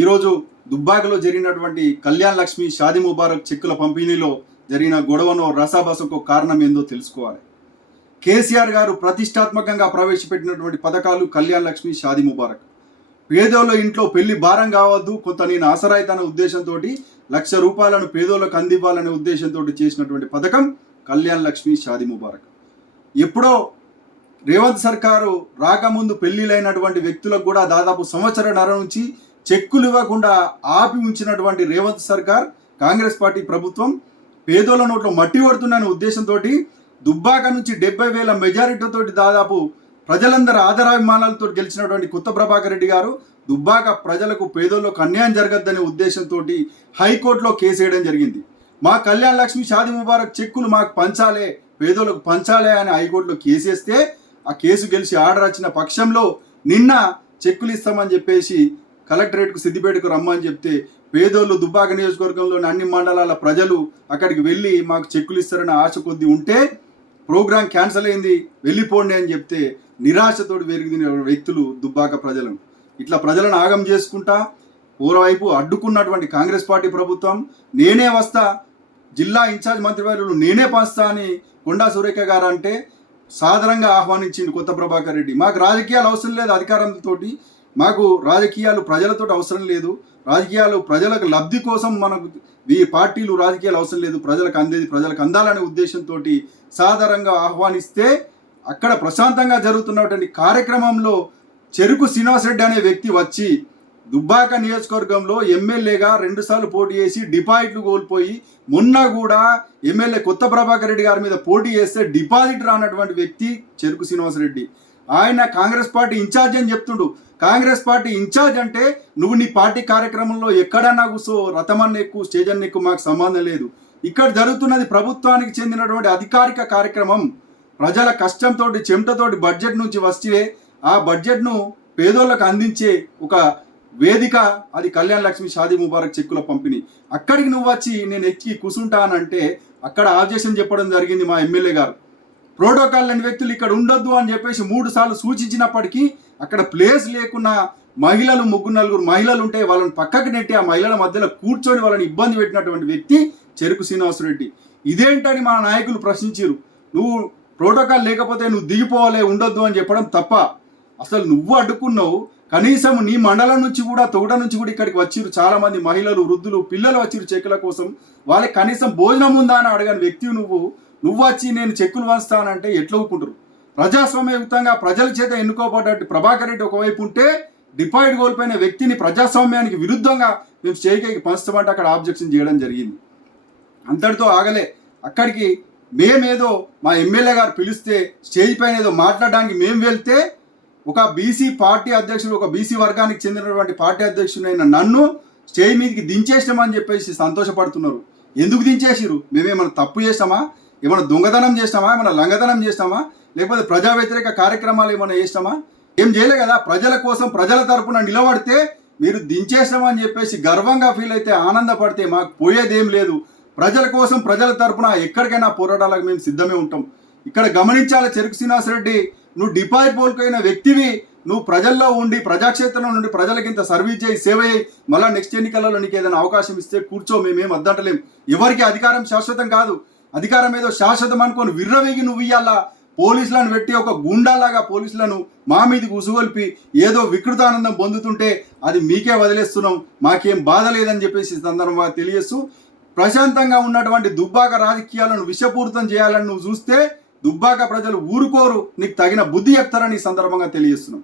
ఈరోజు దుబ్బాకలో జరిగినటువంటి కళ్యాణ్ లక్ష్మి షాది ముబారక్ చెక్కుల పంపిణీలో జరిగిన గొడవను రసాబసకు కారణం ఏందో తెలుసుకోవాలి. కేసీఆర్ గారు ప్రతిష్టాత్మకంగా ప్రవేశపెట్టినటువంటి పథకాలు కళ్యాణ్ లక్ష్మి షాది ముబారక్. పేదోళ్ళ ఇంట్లో పెళ్ళి భారం కావద్దు కొంత నేను ఆసరాయితన ఉద్దేశంతో లక్ష రూపాయలను పేదోళ్ళకు అందివ్వాలనే ఉద్దేశంతో చేసినటువంటి పథకం కళ్యాణ్ లక్ష్మి షాది ముబారక్. ఎప్పుడో రేవంత్ సర్కారు రాకముందు పెళ్ళిలైనటువంటి వ్యక్తులకు కూడా దాదాపు సంవత్సరన్నర నుంచి చెక్కులు ఇవ్వకుండా ఆపి ఉంచినటువంటి రేవంత్ సర్కార్ కాంగ్రెస్ పార్టీ ప్రభుత్వం పేదోళ్ళ నోట్లో మట్టి పడుతుందనే ఉద్దేశంతో దుబ్బాక నుంచి డెబ్బై వేల మెజారిటీతో దాదాపు ప్రజలందరి ఆదరాభిమానాలతో గెలిచినటువంటి కొత్త ప్రభాకర్ రెడ్డి గారు దుబ్బాక ప్రజలకు పేదోళ్ళకు అన్యాయం జరగద్దనే ఉద్దేశంతో హైకోర్టులో కేసు వేయడం జరిగింది. మా కళ్యాణ్ లక్ష్మి షాది ముబారక్ చెక్కులు మాకు పంచాలే పేదోళ్ళకు పంచాలే అని హైకోర్టులో కేసేస్తే ఆ కేసు గెలిచి ఆర్డర్ వచ్చిన పక్షంలో నిన్న చెక్కులు ఇస్తామని చెప్పేసి కలెక్టరేట్కు సిద్దిపేటకు రమ్మని చెప్తే పేదోళ్ళు దుబ్బాక నియోజకవర్గంలోని అన్ని మండలాల ప్రజలు అక్కడికి వెళ్ళి మాకు చెక్కులు ఇస్తారని ఆశ కొద్ది ఉంటే ప్రోగ్రాం క్యాన్సిల్ అయింది వెళ్ళిపోండి అని చెప్తే నిరాశతోటి పెరిగిన వ్యక్తులు దుబ్బాక ప్రజలను ఇట్లా ప్రజలను ఆగం చేసుకుంటా పూర్వవైపు అడ్డుకున్నటువంటి కాంగ్రెస్ పార్టీ ప్రభుత్వం నేనే వస్తా జిల్లా ఇన్ఛార్జ్ మంత్రివర్యులు నేనే పాస్తా అని కొండా సురేఖ గారు అంటే సాధారణంగా ఆహ్వానించింది కొత్త ప్రభాకర్ రెడ్డి. మాకు రాజకీయాలు అవసరం లేదు అధికారంతో మాకు రాజకీయాలు ప్రజలతో అవసరం లేదు. రాజకీయాలు ప్రజలకు లబ్ధి కోసం మనకు ఈ పార్టీలు రాజకీయాలు అవసరం లేదు. ప్రజలకు అందేది ప్రజలకు అందాలనే ఉద్దేశంతో సాధారణంగా ఆహ్వానిస్తే అక్కడ ప్రశాంతంగా జరుగుతున్నటువంటి కార్యక్రమంలో చెరుకు శ్రీనివాసరెడ్డి అనే వ్యక్తి వచ్చి దుబ్బాక నియోజకవర్గంలో ఎమ్మెల్యేగా రెండుసార్లు పోటీ చేసి డిపాజిట్లు కోల్పోయి మొన్న కూడా ఎమ్మెల్యే కొత్త ప్రభాకర్ రెడ్డి గారి మీద పోటీ చేస్తే డిపాజిట్ రానటువంటి వ్యక్తి చెరుకు శ్రీనివాసరెడ్డి. ఆయన కాంగ్రెస్ పార్టీ ఇన్ఛార్జ్ అని చెప్తుండు. కాంగ్రెస్ పార్టీ ఇన్ఛార్జ్ అంటే నువ్వు నీ పార్టీ కార్యక్రమంలో ఎక్కడన్నా కూర్చో రథమన్న ఎక్కువ స్టేజ్ అన్న ఎక్కువ మాకు సంబంధం లేదు. ఇక్కడ జరుగుతున్నది ప్రభుత్వానికి చెందినటువంటి అధికారిక కార్యక్రమం. ప్రజల కష్టంతో చెమటతోటి బడ్జెట్ నుంచి వస్తే ఆ బడ్జెట్ను పేదోళ్ళకు అందించే ఒక వేదిక అది కళ్యాణ్ లక్ష్మి షాదీ ముబారక్ చెక్కుల పంపిణీ. అక్కడికి నువ్వు వచ్చి నేను ఎక్కి కూసుంటానంటే అక్కడ ఆబ్జెక్షన్ చెప్పడం జరిగింది మా ఎమ్మెల్యే గారు. ప్రోటోకాల్ లేని వ్యక్తులు ఇక్కడ ఉండొద్దు అని చెప్పేసి మూడు సార్లు సూచించినప్పటికీ అక్కడ ప్లేస్ లేకున్నా మహిళలు ముగ్గురు నలుగురు మహిళలు ఉంటే వాళ్ళని పక్కకు నెట్టి ఆ మహిళల మధ్యలో కూర్చొని వాళ్ళని ఇబ్బంది పెట్టినటువంటి వ్యక్తి చెరుకు శ్రీనివాసరెడ్డి. ఇదేంటని మా నాయకులు ప్రశ్నించారు నువ్వు ప్రోటోకాల్ లేకపోతే నువ్వు దిగిపోవాలే ఉండొద్దు అని చెప్పడం తప్ప. అసలు నువ్వు అడ్డుకున్నావు. కనీసం నీ మండలం నుంచి కూడా తొగడ నుంచి కూడా ఇక్కడికి వచ్చిరు చాలా మంది మహిళలు వృద్ధులు పిల్లలు వచ్చిరు చెక్కుల కోసం. వాళ్ళకి కనీసం భోజనం ఉందా అని అడగని వ్యక్తి నువ్వు. నువ్వు వచ్చి నేను చెక్కులు వంచుతానంటే ఎట్లా ఊరుకుంటారు? ప్రజాస్వామ్యయుక్తంగా ప్రజల చేత ఎన్నుకోబడ్డ ప్రభాకర్ రెడ్డి ఒకవైపు ఉంటే డిపాయిడ్ కోల్పోయిన వ్యక్తిని ప్రజాస్వామ్యానికి విరుద్ధంగా మేము స్టేజ్కి పంచుతామంటే అక్కడ ఆబ్జెక్షన్ చేయడం జరిగింది. అంతటితో ఆగలే. అక్కడికి మేమేదో మా ఎమ్మెల్యే గారు పిలిస్తే స్టేజ్ పైన ఏదో మాట్లాడడానికి మేము వెళ్తే ఒక బీసీ పార్టీ అధ్యక్షుడు ఒక బీసీ వర్గానికి చెందినటువంటి పార్టీ అధ్యక్షుడైన నన్ను స్టేజ్ మీదకి దించేసినామని చెప్పేసి సంతోషపడుతున్నారు. ఎందుకు దించేసిరు మేమేమైనా తప్పు చేసామా ఏమైనా దొంగతనం చేస్తామా ఏమైనా లంగతనం చేస్తామా లేకపోతే ప్రజా వ్యతిరేక కార్యక్రమాలు ఏమైనా చేస్తామా ఏం చేయలే కదా ప్రజల కోసం ప్రజల తరపున నిలబడితే మీరు దించేస్తామని చెప్పేసి గర్వంగా ఫీల్ అయితే ఆనందపడితే మాకు పోయేదేం లేదు. ప్రజల కోసం ప్రజల తరపున ఎక్కడికైనా పోరాటాలకు మేము సిద్ధమే ఉంటాం. ఇక్కడ గమనించాలి చెరుకు శ్రీనివాసరెడ్డి నువ్వు డిపాజిట్ పోల్కైన వ్యక్తివి నువ్వు ప్రజల్లో ఉండి ప్రజాక్షేత్రంలో నుండి ప్రజలకి ఇంత సర్వీస్ చేయి సేవ చేయి మళ్ళీ నెక్స్ట్ ఎన్నికలలో నీకు ఏదైనా అవకాశం ఇస్తే కూర్చో మేమేం అద్దంటలేం. ఎవరికి అధికారం శాశ్వతం కాదు. అధికారం ఏదో శాశ్వతం అనుకొని విర్రవేగి నువ్వు ఇయ్యాలా? పోలీసులను పెట్టి ఒక గుండాలాగా పోలీసులను మా మీదకి ఉసుగొల్పి ఏదో వికృతానందం పొందుతుంటే అది మీకే వదిలేస్తున్నాం మాకేం బాధ లేదని చెప్పేసి సందర్భంగా తెలియస్తూ ప్రశాంతంగా ఉన్నటువంటి దుబ్బాక రాజకీయాలను విషపూరితం చేయాలని నువ్వు చూస్తే దుబ్బాక ప్రజలు ఊరుకోరు నీకు తగిన బుద్ధి చెప్తారని ఈ సందర్భంగా తెలియజేస్తున్నాం.